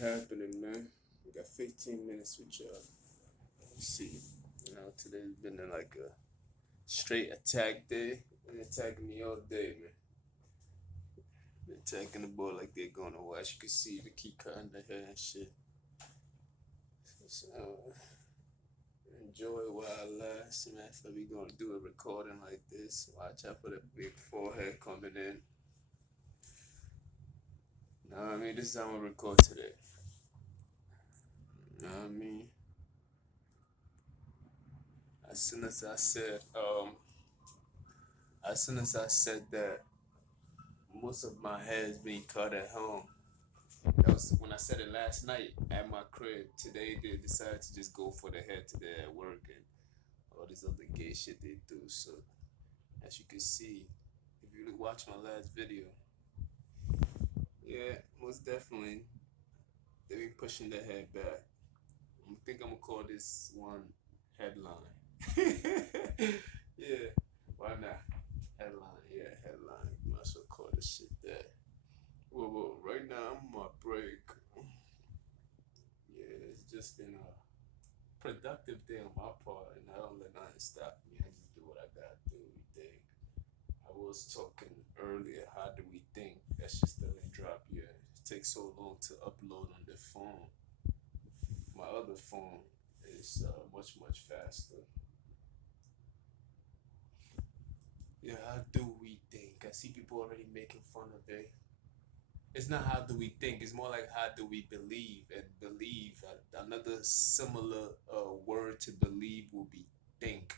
happening, man? We got 15 minutes with y'all. Let's see. Today's been like a straight attack day. Been attacking me all day, man. Been attacking the ball like they're going to watch. You can see the key cutting the hair and shit. So, enjoy while it lasts, man. So we gonna do a recording like this. Watch out for the big forehead coming in. This is how I'm gonna record today. Know what I mean? As soon as I said, as soon as I said that most of my hair is being cut at home. That was when I said it last night at my crib. Today they decided to just go for the hair today at work and all this other gay shit they do. So as you can see, if you watch my last video, yeah, most definitely they been pushing the hair back. I think I'm gonna call this one headline. Yeah, why not? Headline, yeah, headline. Might as well call this shit that. Well, right now I'm on my break. Yeah, it's just been a productive day on my part, and I don't let nothing stop me. I just do what I gotta do every day. I was talking earlier, how do we think? That's just the link drop. Yeah, it takes so long to upload on the phone. My other phone is much faster. Yeah, how do we think? I see people already making fun of it. It's not how do we think, it's more like how do we believe. And believe, another similar word to believe will be think.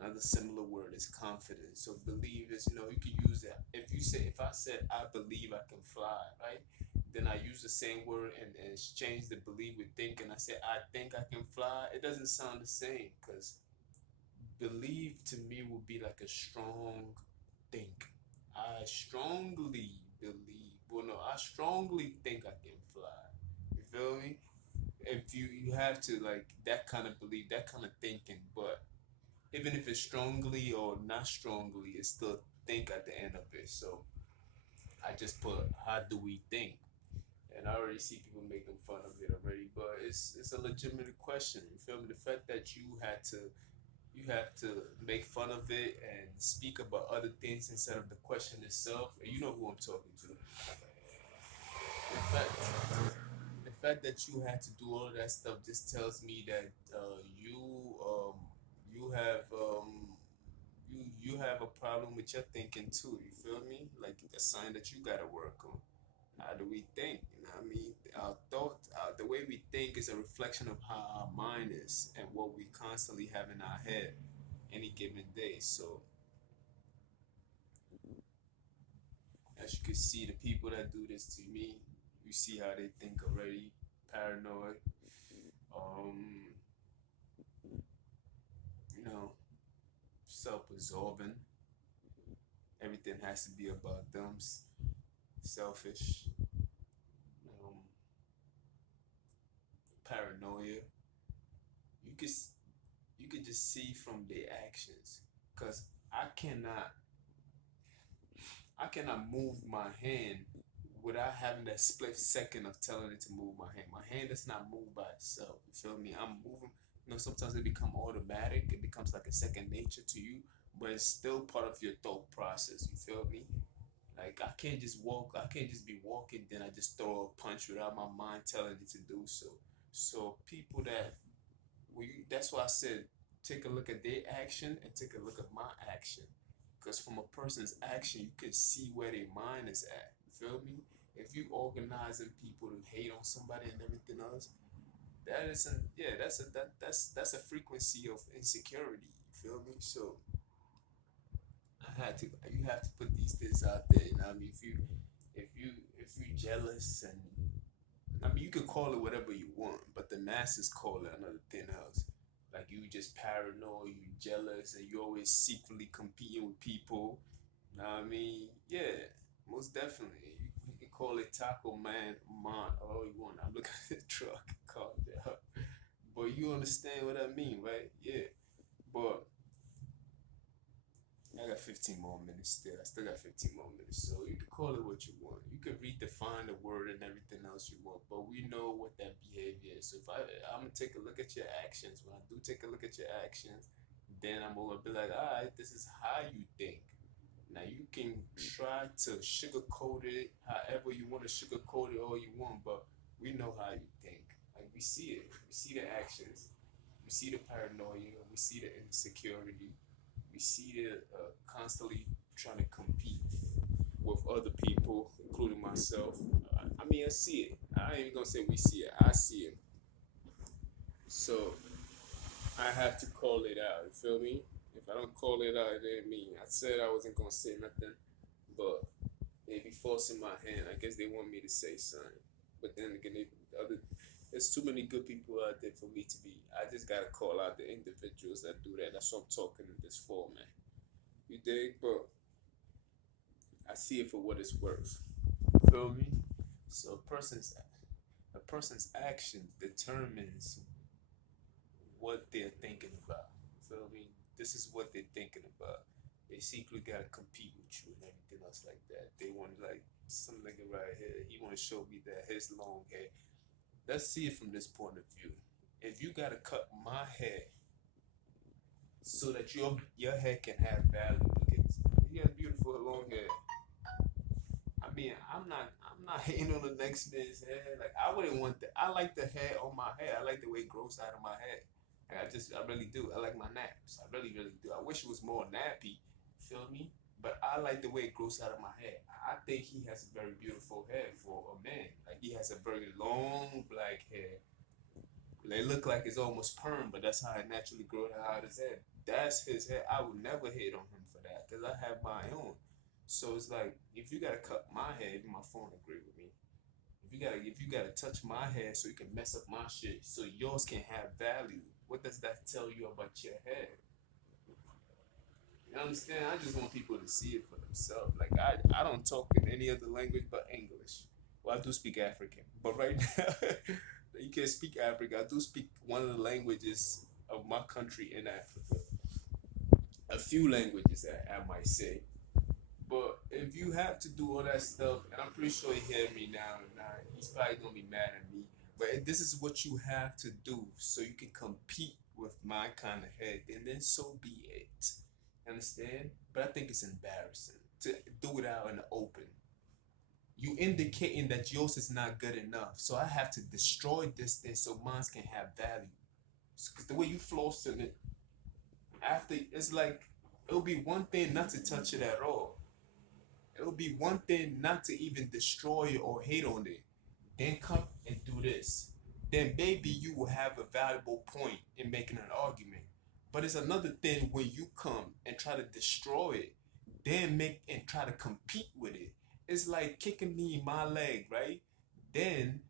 Another similar word is confidence. So believe is, you can use that. If I said I believe I can fly, right, then I use the same word and exchange the believe with think, and I say I think I can fly. It doesn't sound the same, because believe to me would be like a strong think. I strongly believe. Well, no, I strongly think I can fly. You feel me? If you have to, like, that kind of belief, that kind of thinking, but even if it's strongly or not strongly, it's still think at the end of it. So I just put how do we think, and I already see people making fun of it already, but it's a legitimate question. You feel me? The fact that you have to make fun of it and speak about other things instead of the question itself. And you know who I'm talking to. The fact, the fact that you had to do all of that stuff just tells me that you have you have a problem with your thinking too. You feel me? Like a sign that you gotta work on. How do we think? You know what I mean? Our thought, the way we think is a reflection of how our mind is and what we constantly have in our head any given day. So as you can see, the people that do this to me, you see how they think already. Paranoid. Um, Self-absorbing. Everything has to be about them. Selfish. Um, Paranoia. You could you could just see from their actions, cause I cannot I cannot move my hand without having that split second of telling it to move my hand. My hand does not move by itself. You feel me? I'm moving. Sometimes it becomes automatic. It becomes like a second nature to you, but it's still part of your thought process. You feel me? Like I can't just walk. I can't just be walking. Then I just throw a punch without my mind telling it to do so. So people that that's why I said take a look at their action and take a look at my action. Because from a person's action, you can see where their mind is at. You feel me? If you organizing people to hate on somebody and everything else, that isn't. Yeah, that's a frequency of insecurity. You feel me? So I had to. You have to put these things out there. You know what I mean? If you jealous, and I mean, you can call it whatever you want, but the masses call it another thing else. Like you just paranoid, you jealous, and you always secretly competing with people. Know what I mean? Yeah, most definitely. You can call it Taco Man, all you want. I'm looking at the truck, calm down. But you understand what I mean, right? Yeah. But I got 15 more minutes still. I still got 15 more minutes. So you can call it what you want. You can redefine find the word and everything else you want, but we know what that behavior is. So if I'm gonna take a look at your actions, when I do take a look at your actions, then I'm gonna be like, all right, this is how you think. Now you can try to sugarcoat it however you want to sugarcoat it all you want, but we know how you think. Like we see it, we see the actions, we see the paranoia, we see the insecurity, we see the constantly trying to compete with other people, including myself. I mean, I see it. I ain't even gonna say we see it. I see it. So I have to call it out. You feel me? If I don't call it out, it ain't me. I said I wasn't gonna say nothing, but they be forcing my hand. I guess they want me to say something. But then again, other there's too many good people out there for me to be. I just gotta call out the individuals that do that. That's what I'm talking in this format. You dig? But I see it for what it's worth. Feel me? So a person's action determines what they're thinking about. Feel me? This is what they're thinking about. They secretly gotta compete with you and everything else like that. They want like some nigga right here. He want to show me that his long hair. Let's see it from this point of view. If you gotta cut my hair so that your hair can have value, look at this. He has beautiful long hair. I mean, I'm not hating on the next man's hair. Like I wouldn't want that. I like the hair on my head. I like the way it grows out of my head. Like, I really do. I like my naps. I really, really do. I wish it was more nappy. Feel me? But I like the way it grows out of my head. I think he has a very beautiful hair for a man. Like he has a very long black hair. They look like it's almost perm, but that's how it naturally grows out of his head. That's his hair. I would never hate on him for that because I have my own. So it's like if you gotta cut my hair, even my phone agree with me. If you gotta touch my hair so you can mess up my shit, so yours can have value. What does that tell you about your hair? You understand? I just want people to see it for themselves. Like I don't talk in any other language but English. Well, I do speak African, but right now you can't speak African. I do speak one of the languages of my country in Africa. A few languages that I might say. But if you have to do all that stuff, and I'm pretty sure he hear me now, he's probably gonna be mad at me. But if this is what you have to do so you can compete with my kind of head, and then so be it. Understand? But I think it's embarrassing to do it out in the open. You indicating that yours is not good enough, so I have to destroy this thing so mine can have value. Because the way you flossing it, after it's like it'll be one thing not to touch it at all. It'll be one thing not to even destroy it or hate on it. Then come and do this. Then maybe you will have a valuable point in making an argument. But it's another thing when you come and try to destroy it, then make and try to compete with it. It's like kicking me in my leg, right? Then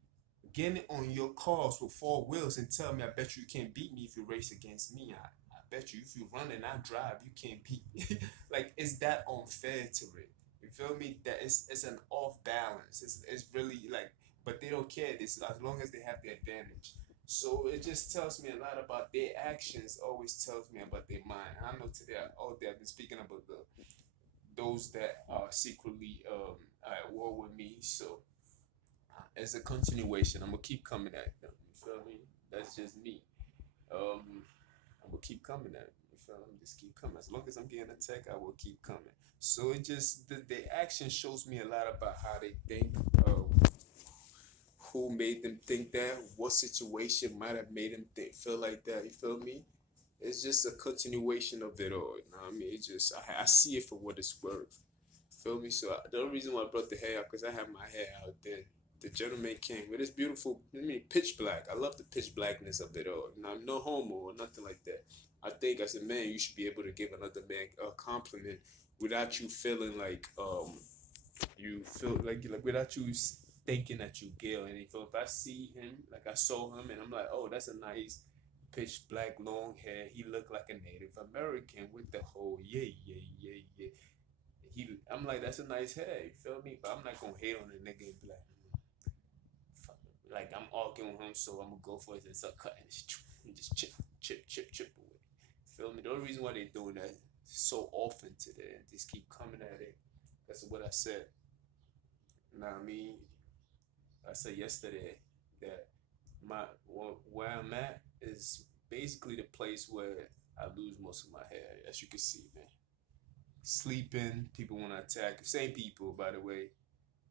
getting on your cars with four wheels and tell me I bet you can't beat me if you race against me. I bet you if you run and I drive, you can't beat me. Like, is that unfair to it? You feel me? That it's an off balance. It's really like, but they don't care this as long as they have the advantage. So it just tells me a lot about their actions. Always tells me about their mind. I know today all day I've been speaking about those that are secretly at war with me. So as a continuation, I'm gonna keep coming at them. You feel me? That's just me. I'm gonna keep coming at them. You feel me? Just keep coming. As long as I'm getting attacked, I will keep coming. So it just the action shows me a lot about how they think. Who made them think that? What situation might have made them feel like that? You feel me? It's just a continuation of it all. You know what I mean? It just I see it for what it's worth. Feel me? So the only reason why I brought the hair out because I have my hair out there. The gentleman came with this beautiful, I mean, pitch black. I love the pitch blackness of it all. And I'm no homo or nothing like that. I think as a man, you should be able to give another man a compliment without you feeling like you feel like without you thinking that you gay or anything. So if I see him, like I saw him, and I'm like, oh, that's a nice pitch black long hair. He looked like a Native American with the whole yeah yeah yeah yeah. I'm like, that's a nice hair. You feel me? But I'm not gonna hate on the nigga and be like, like I'm arguing with him, so I'm gonna go for it and start cutting and just chip away. Feel me? The only reason why they doing that so often today and just keep coming at it. That's what I said. You know what I mean? I said yesterday that where I'm at is basically the place where I lose most of my hair, as you can see, man. Sleeping, people want to attack. Same people, by the way.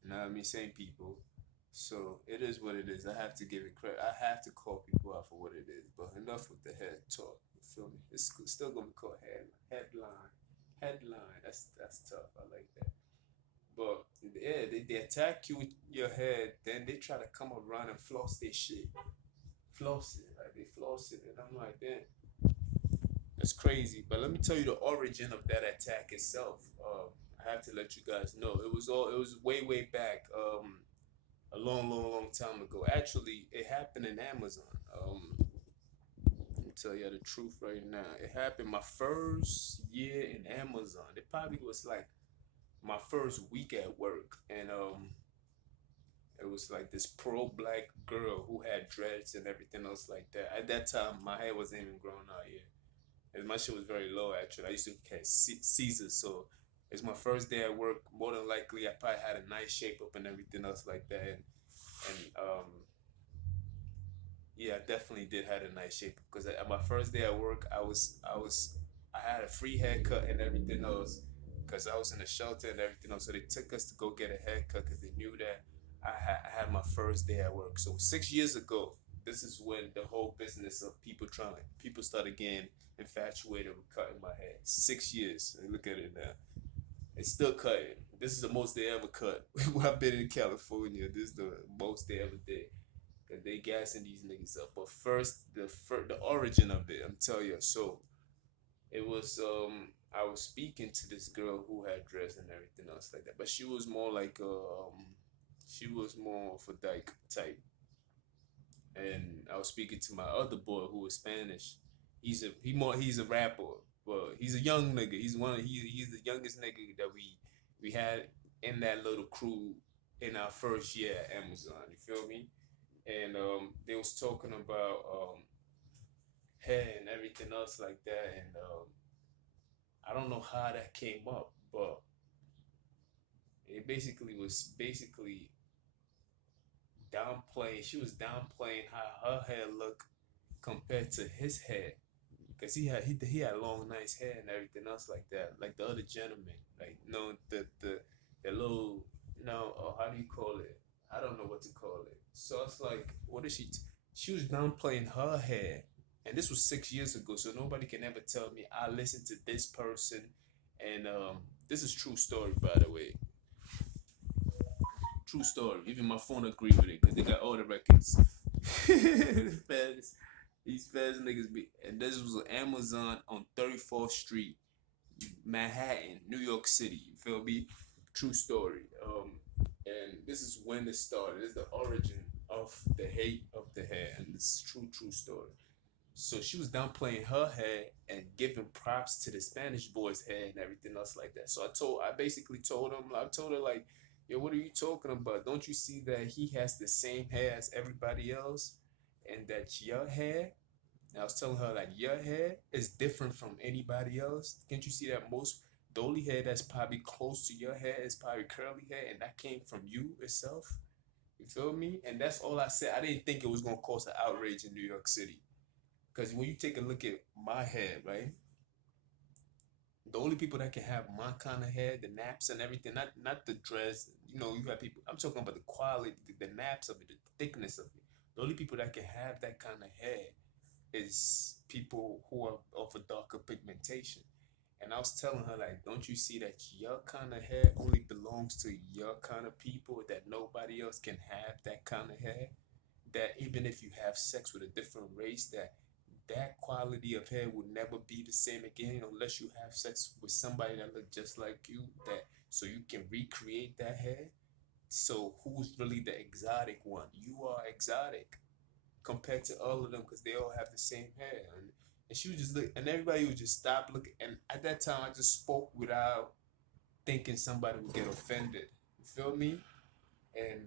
You know what I mean? Same people. So it is what it is. I have to give it credit. I have to call people out for what it is. But enough with the head talk. You feel me? It's still gonna be called headline. Headline. That's tough. I like that. But yeah, they attack you with your head, then they try to come around and floss their shit. Floss it. Like they floss it. And I'm like, damn, that's crazy. But let me tell you the origin of that attack itself. I have to let you guys know. It was way back. A long time ago. Actually, it happened in Amazon. Let me tell you the truth right now. It happened my first year in Amazon. It probably was like my first week at work, and it was like this pro black girl who had dreads and everything else like that. At that time, my hair wasn't even growing out yet. And my shit was very low actually. I used to catch Caesar, so it's my first day at work. More than likely, I probably had a nice shape up and everything else like that. And yeah, I definitely did had a nice shape because at my first day at work, I had a free haircut and everything else because I was in the shelter and everything else. So they took us to go get a haircut because they knew that I had my first day at work. So 6 years ago, this is when the whole business of people started getting infatuated with cutting my hair. 6 years, and look at it now. It's still cutting. This is the most they ever cut. When I've been in California, this is the most they ever did. Cause they gassing these niggas up. But the origin of it, I'm telling you. So it was I was speaking to this girl who had dress and everything else like that. But she was more like she was more of a dyke type. And I was speaking to my other boy who was Spanish. He's a rapper. Well, he's a young nigga. He's the youngest nigga that we had in that little crew in our first year at Amazon. You feel me? And they was talking about hair and everything else like that. And I don't know how that came up, but it basically was basically downplaying. She was downplaying how her hair looked compared to his hair, cause he had long nice hair and everything else like that, like the other gentleman, like the little how do you call it? I don't know what to call it. So it's like, what is she was downplaying her hair, and this was 6 years ago. So nobody can ever tell me I listened to this person, and this is true story by the way. True story. Even my phone agree with it because they got all the records. Feds, these feds niggas be, and this was on Amazon on 34th Street, Manhattan, New York City. You feel me? True story. And this is when it started. This is the origin of the hate of the hair, and this is true story. So she was downplaying her hair and giving props to the Spanish boy's hair and everything else like that. So I basically told him, I told her like, yo, what are you talking about? Don't you see that he has the same hair as everybody else, and that your hair? And I was telling her like your hair is different from anybody else. Can't you see that the only hair that's probably close to your hair is probably curly hair, and that came from you itself. You feel me? And that's all I said. I didn't think it was gonna cause an outrage in New York City. Because when you take a look at my hair, right? The only people that can have my kind of hair, the naps and everything, not the dress. You know, you have people. I'm talking about the quality, the naps of it, the thickness of it. The only people that can have that kind of hair is people who are of a darker pigmentation. And I was telling her like, don't you see that your kind of hair only belongs to your kind of people? That nobody else can have that kind of hair. That even if you have sex with a different race, that quality of hair will never be the same again unless you have sex with somebody that look just like you, that so you can recreate that hair. So who's really the exotic one? You are exotic compared to all of them because they all have the same hair. And she would just look, and everybody would just stop looking. And at that time, I just spoke without thinking somebody would get offended. You feel me? And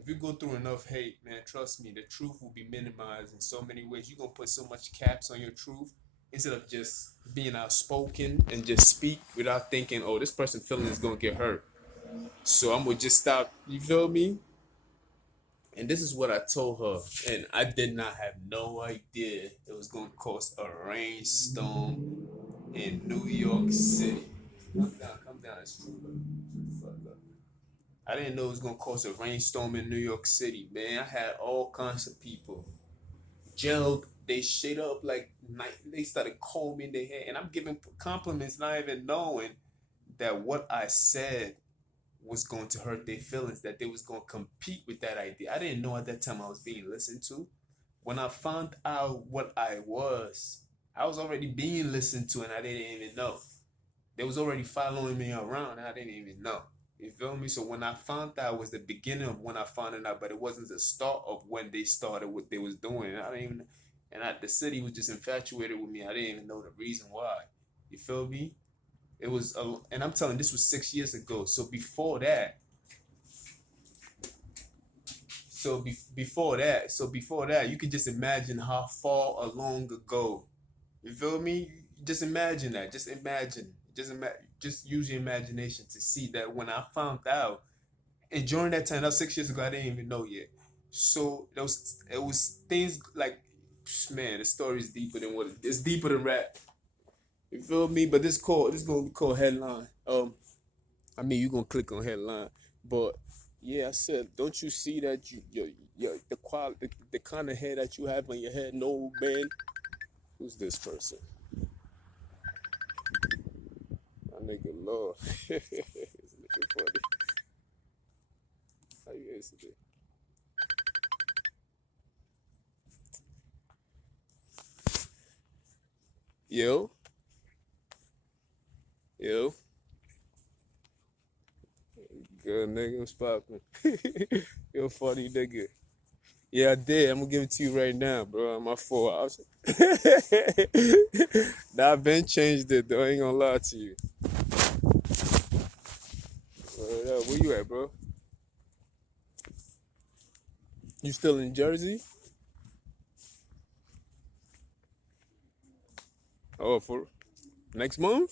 if you go through enough hate, man, trust me, the truth will be minimized in so many ways. You're gonna put so much caps on your truth instead of just being outspoken and just speak without thinking, oh, this person feeling is gonna get hurt. So I'm gonna just stop. You feel me? And this is what I told her, and I did not have no idea it was gonna cause a rainstorm in New York City. Come down the street, bro. Shut the fuck up. I didn't know it was gonna cause a rainstorm in New York City, man. I had all kinds of people gelled. They shit up like night. They started combing their hair, and I'm giving compliments, not even knowing that what I said was going to hurt their feelings. That they was going to compete with that idea. I didn't know at that time I was being listened to. When I found out what I was already being listened to, and I didn't even know. They was already following me around, and I didn't even know. You feel me? So when I found out, it was the beginning of when I found it out, but it wasn't the start of when they started what they was doing. I didn't even, the city was just infatuated with me. I didn't even know the reason why. You feel me? It was, and I'm telling you, this was 6 years ago. So before that, before that, you can just imagine how far along ago. You feel me? Just imagine that. Just imagine. Just use your imagination to see that when I found out, and during that time, that was 6 years ago, I didn't even know yet. So it was things like, man, the story is deeper than it's deeper than rap. You feel me? But this gonna be called headline. I mean, you gonna click on headline, but yeah, I said, don't you see that the quality, the kind of hair that you have on your head? No, man. Who's this person? My nigga, Lord. It's looking funny. How you guys today? Yo, yo, good nigga, what's poppin'? Yo, funny nigga. Yeah, I did. I'm gonna give it to you right now, bro. My fault. Nah, Ben changed it though. I ain't gonna lie to you. Where you at, bro? You still in Jersey? Oh, for next month?